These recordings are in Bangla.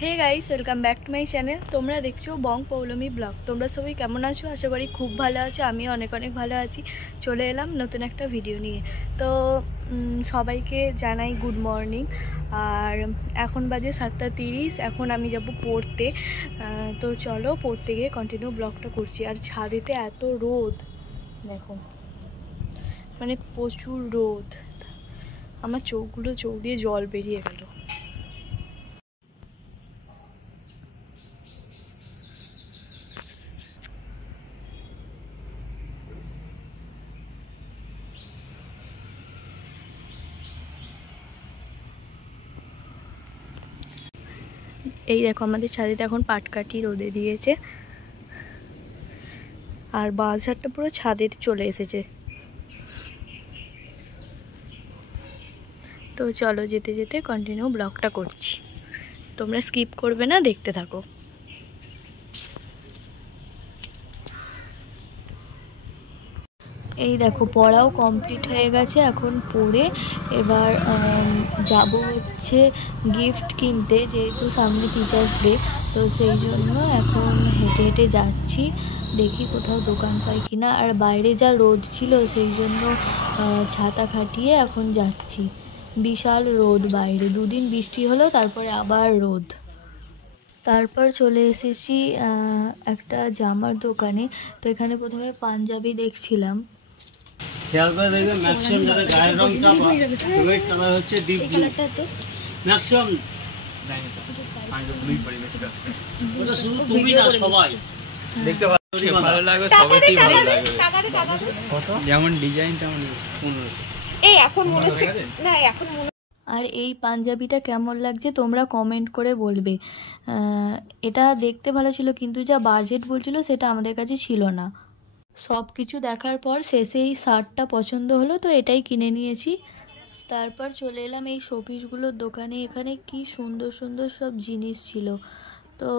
Hey guys, welcome back to my channel. তোমরা দেখছো বং পৌলমী ব্লগ। তোমরা সবাই কেমন আছো? আশা করি খুব ভালো আছো। আমিও অনেক ভালো আছি। চলে এলাম নতুন একটা ভিডিও নিয়ে। তো সবাইকে জানাই গুড মর্নিং। আর এখন বাজে 7:30। এখন আমি যাব পড়তে। তো চলো পড়তে গিয়ে কন্টিনিউ ব্লগটা করছি। আর ছাদেতে এত রোদ দেখো, মানে প্রচুর রোদ। আমার চোখ দিয়ে জল বেরিয়ে গেল। এই দেখো আমাদের ছাদেতে এখন পাটকাঠি রোদে দিয়েছে, আর বাজারটা পুরো ছাদে চলে এসেছে। তো চলো যেতে যেতে কন্টিনিউ ব্লগটা করছি, তোমরা স্কিপ করবে না, দেখতে থাকো। এই দেখো পড়াও কমপ্লিট হয়ে গেছে। এখন পড়ে এবার যাব হচ্ছে গিফট কিনতে, যেহেতু সামনে টিচার্স ডে। তো সেই জন্য এখন হেঁটে হেঁটে যাচ্ছি, দেখি কোথাও দোকান পাই কিনা। আর বাইরে যা রোদ ছিল সেই জন্য ছাতা খাটিয়ে এখন যাচ্ছি। বিশাল রোদ বাইরে, দুদিন বৃষ্টি হলো, তারপরে আবার রোদ। তারপর চলে এসেছি একটা জামার দোকানে। তো এখানে প্রথমে পাঞ্জাবি দেখছিলাম। খেয়াল করে দেখবেন ম্যাক্সিমাম যাদের গায়ের রং চাপা ওই কালার হচ্ছে ডিপ ব্লু। ম্যাক্সিমাম ওটা শুধু তুমি না সবাই দেখতে ভালো লাগবে, সবাইকে ভালো লাগবে। যেমন ডিজাইন তেমন এই এখন মনে হচ্ছে না, এখন মনে। আর এই পাঞ্জাবিটা কেমন লাগছে তোমরা কমেন্ট করে বলবে। এটা দেখতে ভালো ছিল, কিন্তু যা বাজেট বলছিল সেটা আমাদের কাছে ছিল না। সব কিছু দেখার পর শেষে এই শার্টটা পছন্দ হলো, তো এটাই কিনে নিয়েছি। তারপর চলে এলাম এই শোপিসগুলোর দোকানে। এখানে কি সুন্দর সুন্দর সব জিনিস ছিল। তো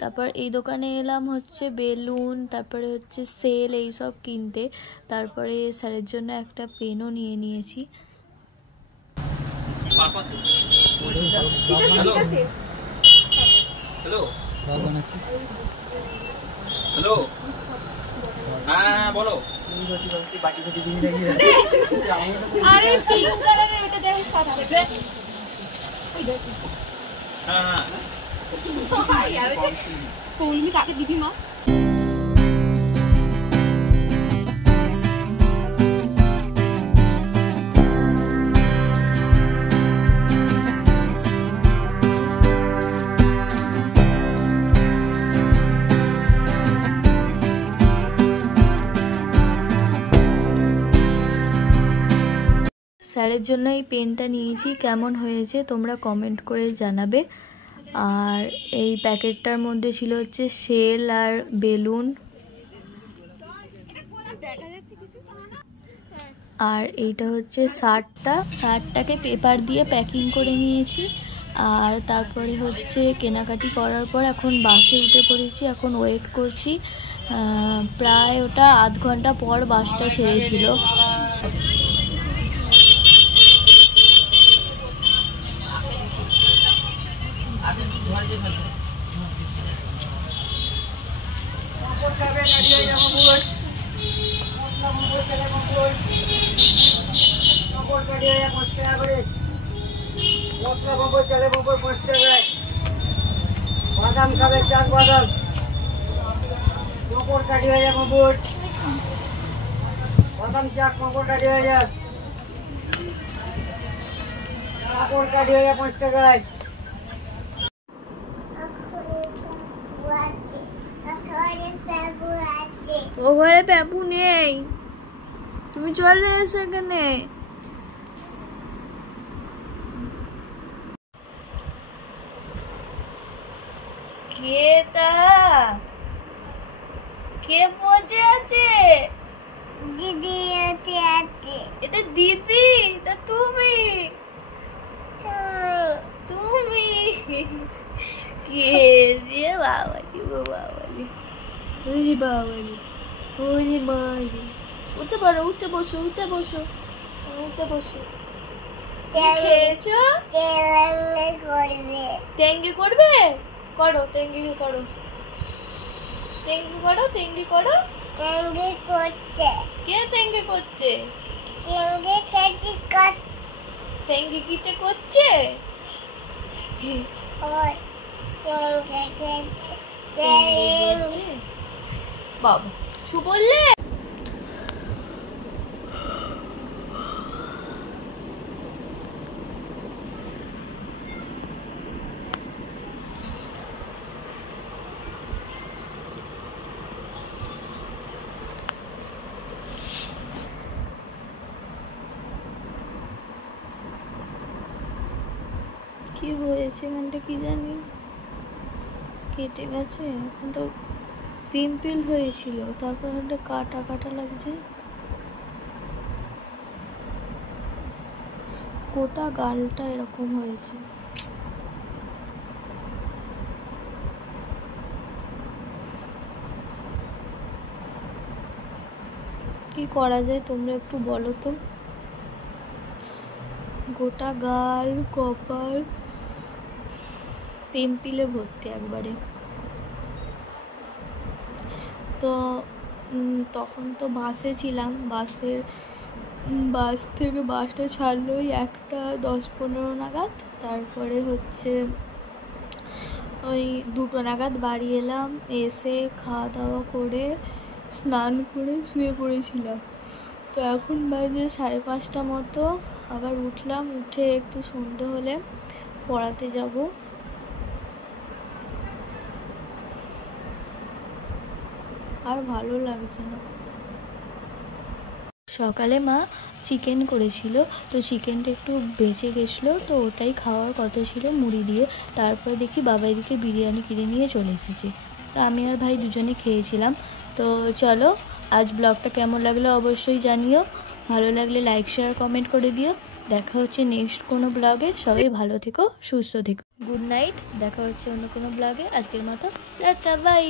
তারপর এই দোকানে এলাম হচ্ছে বেলুন, তারপরে হচ্ছে সেল এই সব কিনতে। তারপরে স্যারের জন্য একটা পেনও নিয়ে নিয়েছি। হ্যালো, হ্যাঁ বলো। আরে পিঙ্ক কালারের ওটা দেখ সাদা। হ্যাঁ পৌলমি কাকে দিবি মা? স্যারের জন্য এই পেনটা নিয়েছি, কেমন হয়েছে তোমরা কমেন্ট করে জানাবে। আর এই প্যাকেটটার মধ্যে ছিল হচ্ছে সেল আর বেলুন। আর এইটা হচ্ছে শার্টটাকে পেপার দিয়ে প্যাকিং করে নিয়েছি। আর তারপরে হচ্ছে কেনাকাটি করার পর এখন বাসে উঠে পড়েছি। এখন ওয়েট করছি, প্রায় ওটা আধ ঘন্টা পর বাসটা ছেড়েছিল। বাদাম খাবে, চাক বাদাম মকর কাটি হয়ে যাবে, মকর বাদাম চাক মকর কাটি হয়ে যাবে, মকর কাটি হয়ে যাবে 5 টাকায়। ও ঘরে প্যাপু নেই, তুমি চলে এসো এখানে। কে বসে আছে? দিদি আছে। এটা দিদি, এটা তুমি কে দিয়ে বাবাজি বাবাজি ওরে বাবাজি। উঠতে পারো, উঠতে বসো। খেয়েছো? করবে তেঙ্গি করবে, করো তেঙ্গি করো, তেঙ্গি করো, তেঙ্গি করো। তেঙ্গি করছে, কে তেঙ্গি করছে? তেঙ্গি কেজি কর, তেঙ্গি কিটে করছে। ওই তেঙ্গি কেজি তেঙ্গি বাবা ছু বললে। কি হয়েছে এখানটা কি জানি, কেটে গেছে। এখানটা পিম্পল হয়েছিল, তারপর এখানটা কাটা কাটা লাগছে। গোটা গালটা এরকম হয়েছে। কি করা যায় তোমরা একটু বলো তো। গোটা গাল, কপাল পিম্পলে ভর্তি একবারে। তো তখন তো বাসে ছিলাম, বাস থেকে বাসটা ছাড়লো ওই 1:10-15 নাগাদ। তারপরে হচ্ছে ওই 2টো নাগাদ বাড়ি এলাম, এসে খাওয়া দাওয়া করে স্নান করে শুয়ে পড়েছিলাম। তো এখন বাজে 5:30 মতো। আবার উঠলাম, উঠে একটু সন্ধে হলে পড়াতে যাব। আর ভালো লাগছে না। সকালে মা চিকেন করেছিল, তো চিকেনটা একটু বেঁচে গেছিলো, তো ওটাই খাওয়ার কথা ছিল মুড়ি দিয়ে। তারপর দেখি বাবা এদিকে বিরিয়ানি কিনে নিয়ে চলে এসেছে, তো আমি আর ভাই দুজনে খেয়েছিলাম। তো চলো, আজ ব্লগটা কেমন লাগলো অবশ্যই জানিও। ভালো লাগলে লাইক শেয়ার কমেন্ট করে দিও। দেখা হচ্ছে নেক্সট কোনো ব্লগে। সবাই ভালো থেকো, সুস্থ থেকো। গুড নাইট, দেখা হচ্ছে অন্য কোনো ব্লগে। আজকের মতো টাটা, বাই।